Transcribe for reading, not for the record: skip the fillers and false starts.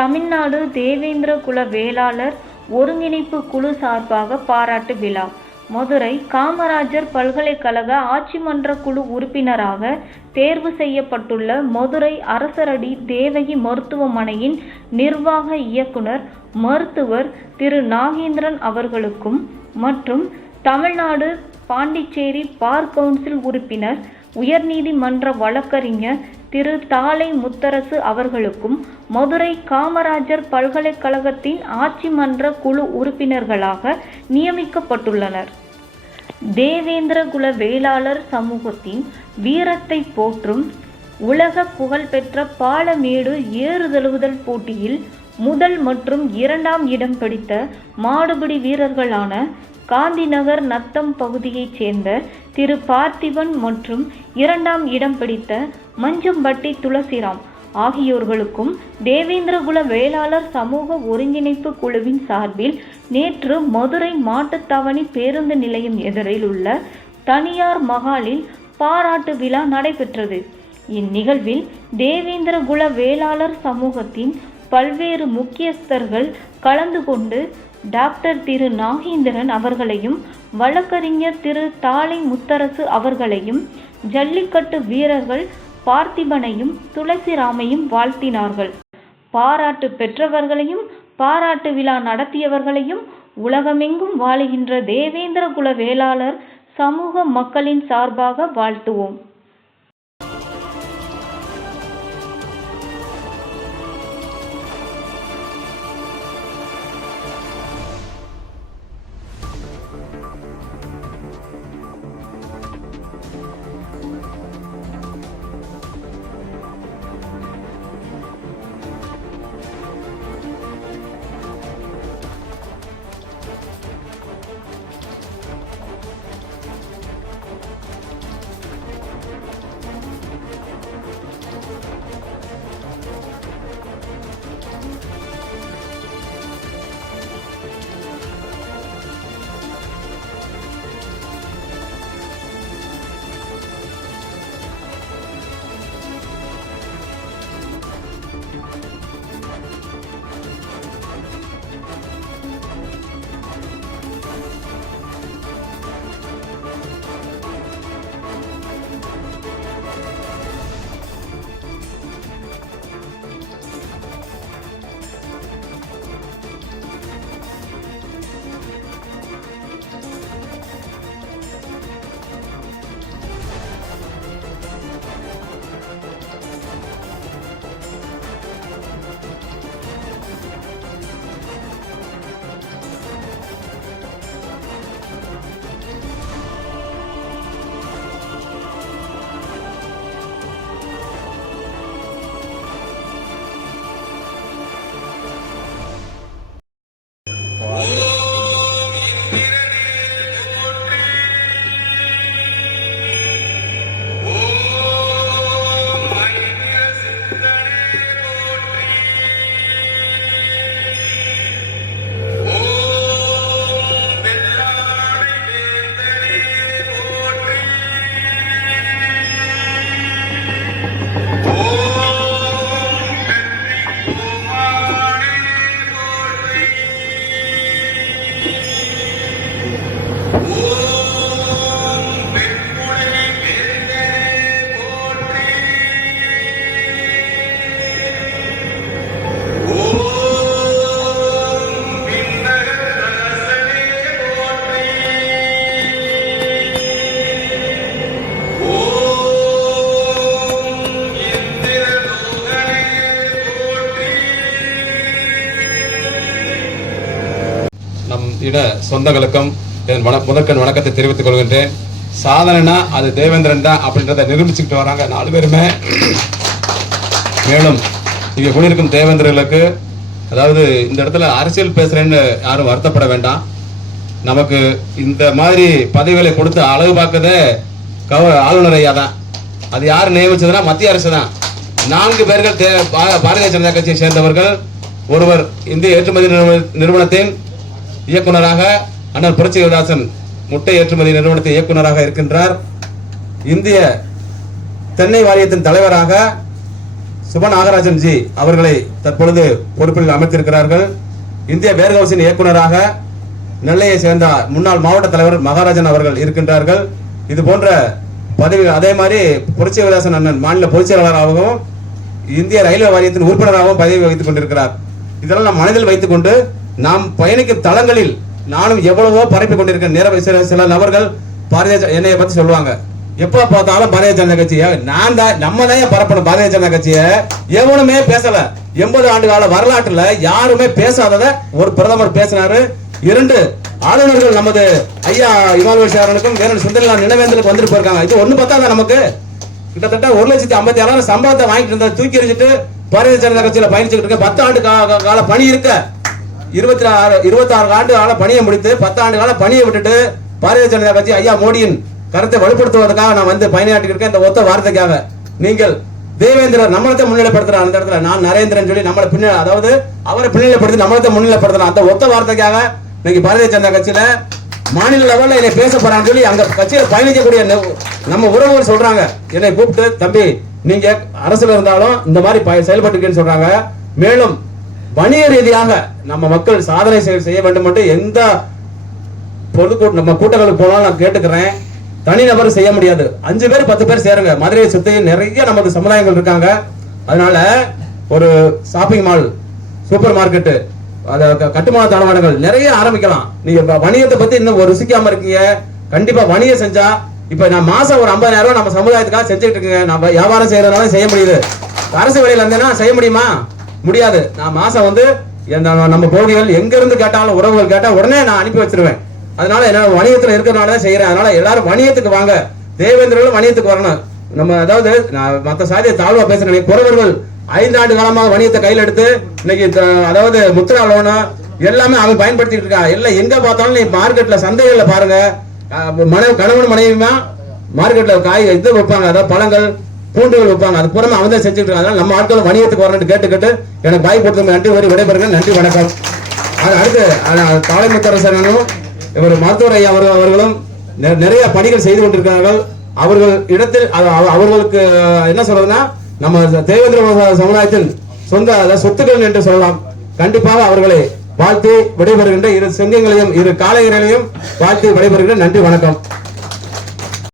தமிழ்நாடு தேவேந்திர குல வேளாளர் ஒருங்கிணைப்பு குழு சார்பாக பாராட்டு விழா. மதுரை காமராஜர் பல்கலைக்கழக ஆட்சி மன்ற குழு உறுப்பினராக தேர்வு செய்யப்பட்டுள்ள மதுரை அரசரடி தேவகி மருத்துவமனையின் நிர்வாக இயக்குனர் மருத்துவர் திரு நாகேந்திரன் அவர்களுக்கும் மற்றும் தமிழ்நாடு பாண்டிச்சேரி பார் கவுன்சில் உறுப்பினர் உயர்நீதிமன்ற வழக்கறிஞர் திரு தாளை முத்தரசு அவர்களுக்கும் மதுரை காமராஜர் பல்கலைக்கழகத்தின் ஆட்சி மன்ற குழு உறுப்பினர்களாக நியமிக்கப்பட்டுள்ளனர். தேவேந்திர குல வேளாளர் சமூகத்தின் வீரத்தை போற்றும் உலக புகழ்பெற்ற பாலமேடு ஏறுதழுவுதல் போட்டியில் முதல் மற்றும் இரண்டாம் இடம் பிடித்த மாடுபிடி வீரர்களான காந்திநகர் நத்தம் பகுதியைச் சேர்ந்த திரு பார்த்திபன் மற்றும் இரண்டாம் இடம் பிடித்த மஞ்சம்பட்டி துளசிராம் ஆகியோர்களுக்கும் தேவேந்திரகுல வேளாளர் சமூக ஒருங்கிணைப்பு குழுவின் சார்பில் நேற்று மதுரை மாட்டுத்தாவணி பேருந்து நிலையம் எதிரில் உள்ள தனியார் மகாலில் பாராட்டு விழா நடைபெற்றது. இந்நிகழ்வில் தேவேந்திரகுல வேளாளர் சமூகத்தின் பல்வேறு முக்கியஸ்தர்கள் கலந்து கொண்டு டாக்டர் திரு நாகேந்திரன் அவர்களையும் வழக்கறிஞர் திரு தாளை முத்தரசு அவர்களையும் ஜல்லிக்கட்டு வீரர்கள் பார்த்திபனையும் துளசிராமையும் வாழ்த்தினார்கள். பாராட்டு பெற்றவர்களையும் பாராட்டு விழா நடத்தியவர்களையும் உலகமெங்கும் வாழுகின்ற தேவேந்திர குல வேளாளர் சமூக மக்களின் சார்பாக வாழ்த்துவோம். சொந்தங்களுக்கும் முதற்கண் வணக்கத்தை தெரிவித்துக் கொள்கின்றேன். சாதனைனா அது தேவேந்திரன் தான் அப்படின்றத நிரூபிச்சுக்கிட்டு வராங்க 4 பேருமே. மேலும் இங்கே கூடியிருக்கும் தேவேந்திரர்களுக்கு, அதாவது இந்த இடத்துல அரசியல் பேசுறேன்னு யாரும் வருத்தப்பட வேண்டாம். நமக்கு இந்த மாதிரி பதவிகளை கொடுத்து அழகு பார்க்கதே ஆளுநர் ஐயா தான். அது யார் நியமிச்சதுன்னா மத்திய அரசு தான். 4 பேர்கள் பாரதிய ஜனதா கட்சியை சேர்ந்தவர்கள். ஒருவர் இந்திய ஏற்றுமதி நிறுவனத்தின் இயக்குநராக அண்ணன் புரட்சிகரதாசன் முட்டை ஏற்றுமதி நிறுவனத்தின் இயக்குநராக இருக்கின்றார். இந்திய தென்னை வாரியத்தின் தலைவராக சுப நாகராஜன் ஜி அவர்களை தற்பொழுது பொறுப்பில் அமைத்திருக்கிறார்கள். இந்திய வேர்ஹவுஸின் இயக்குநராக நெல்லையை சேர்ந்த முன்னாள் மாவட்ட தலைவர் மகாராஜன் அவர்கள் இருக்கின்றார்கள். இது போன்ற பதவி, அதே மாதிரி புரட்சி விலாசன் அண்ணன் மாநில பொதுச் செயலாளராகவும் இந்திய ரயில்வே வாரியத்தின் உறுப்பினராகவும் பதவி வகித்துக் கொண்டிருக்கிறார். இதெல்லாம் நாம் மனதில் வைத்துக் கொண்டு நாம் பயணிக்கும் தளங்களில் நானும் எவ்வளவோ பரப்பி கொண்டிருக்கேன். சில நபர்கள் பாரதிய என்னைய பத்தி சொல்லுவாங்க, எப்ப பார்த்தாலும் பாரதிய ஜனதா கட்சியை நான் தான் நம்ம தான் பரப்பணும். பாரதிய ஜனதா கட்சியை எவனுமே பேசல. 80 ஆண்டு கால வரலாற்றுல யாருமே பேசாதத ஒரு பிரதமர் பேசினாரு. 2 ஆளுநர்கள் நமது ஐயா இமானுவேல் சேரனுக்கும் வேலன் சுந்தரலால் நினைவேந்தலுக்கு வந்துட்டு போயிருக்காங்க. இது ஒண்ணு பார்த்தா நமக்கு கிட்டத்தட்ட 1,57,000 சம்பளத்தை வாங்கிட்டு இருந்த தூக்கி எறிஞ்சிட்டு பாரதிய ஜனதா கட்சியில பயணிச்சுட்டு இருக்க 10 ஆண்டு கால பணி இருக்க 26 ஆண்டு கால பணியை முடித்து 10 ஆண்டு கால பணியை விட்டுட்டு பாரதிய ஜனதா கட்சி ஐயா மோடியின் கருத்தை வலுப்படுத்துவதற்காக நான் வந்து பயணியாட்டி இருக்கேன். இந்த ஒத்த வார்த்தைக்காக நீங்கள் தேவேந்திரர் நம்மளத்தை முன்னிலைப்படுத்துறார். அந்த இடத்துல நான் நரேந்திரன் சொல்லி நம்மளை அதாவது அவரை பின்னிலைப்படுத்தி நம்மளத்தை முன்னிலைப்படுத்துறான். அந்த ஒத்த வார்த்தைக்காக இன்னைக்கு பாரதிய ஜனதா கட்சியில மாநில லெவல்ல என்னை பேச போறான்னு சொல்லி அங்க கட்சியில பயணிக்கக்கூடிய நம்ம உறவுகள் சொல்றாங்க. என்னை கூப்பிட்டு, தம்பி நீங்க அரசுல இருந்தாலும் இந்த மாதிரி செயல்பட்டு சொல்றாங்க. மேலும் வணிக ரீதியாக நம்ம மக்கள் சாதனை செய்ய வேண்டும் என்று எந்த பொதுக்கூட்டம் நம்ம கூட்டங்களுக்கு போனாலும் நான் கேட்டுக்கிறேன். தனிநபர் செய்ய முடியாது. 5 பேர் 10 பேர் சேருங்க. மதுரையை சுத்தி நிறைய நமக்கு சமுதாயங்கள் இருக்காங்க. அதனால ஒரு ஷாப்பிங் மால், சூப்பர் மார்க்கெட்டு, கட்டுமான தளவாடங்கள் நிறைய ஆரம்பிக்கலாம். நீங்க வணிகத்தை பத்தி இன்னும் ஒரு ருசிக்காம இருக்கீங்க. கண்டிப்பா வணிகம் செஞ்சா, இப்ப நான் மாசம் ஒரு 50,000 ரூபாய் நம்ம சமுதாயத்துக்காக செஞ்சுட்டு இருக்கேன். நம்ம வியாபாரம் செய்யறதுனால செய்ய முடியுது. அரசு வேலையில இருந்தேன்னா செய்ய முடியுமா? முடியாது. நான் மாசம் வந்து நம்ம பகுதிகள் எங்க இருந்து கேட்டாலும் உறவுகள் கேட்டா உடனே நான் அனுப்பி வச்சிருவேன். அதனால என்ன வணிகத்துல இருக்கிறதுனால தான் செய்யறேன். அதனால எல்லாரும் வணிகத்துக்கு வாங்க. தேவேந்திரர்களும் வணிகத்துக்கு வரணும். நம்ம அதாவது மற்ற சாதியை தாழ்வா பேசுறேன். குறவர்கள் 5 ஆண்டு காலமாக வணிகத்தை கையில் எடுத்து இன்னைக்கு அதாவது முத்ரா லோனு எல்லாமே அவன் பயன்படுத்திட்டு இருக்கா. எல்லாம் எங்க பார்த்தாலும் நீ மார்க்கெட்ல சந்தைகள்ல பாருங்க, கணவன் மனைவியுமா மார்க்கெட்ல காய் இது வைப்பாங்க, அதாவது பழங்கள் பூண்டுகள் வைப்பாங்க. அது புறமே அவன் தான் செஞ்சுட்டு இருக்காங்க. அதனால நம்ம ஆட்களும் வணிகத்துக்கு வரணும்னு கேட்டு எனக்கு வாய் கொடுத்து நன்றி விடைபெறுங்க. நன்றி, வணக்கம். அடுத்து தாளைமுத்தரசனும் இவர் மருத்துவர் ஐயா அவர்களும் நிறைய பணிகள் செய்து கொண்டிருக்கிறார்கள். அவர்கள் இடத்தில் அவர்களுக்கு என்ன சொல்றதுன்னா, நம்ம தேவேந்திர சமுதாயத்தின் சொந்த சொத்துக்கள் என்று சொல்லலாம். கண்டிப்பாக அவர்களை வாழ்த்தி விடைபெறுகின்ற 2 சிங்கங்களையும் 2 காளையர்களையும் வாழ்த்தி விடைபெறுகின்ற. நன்றி, வணக்கம்.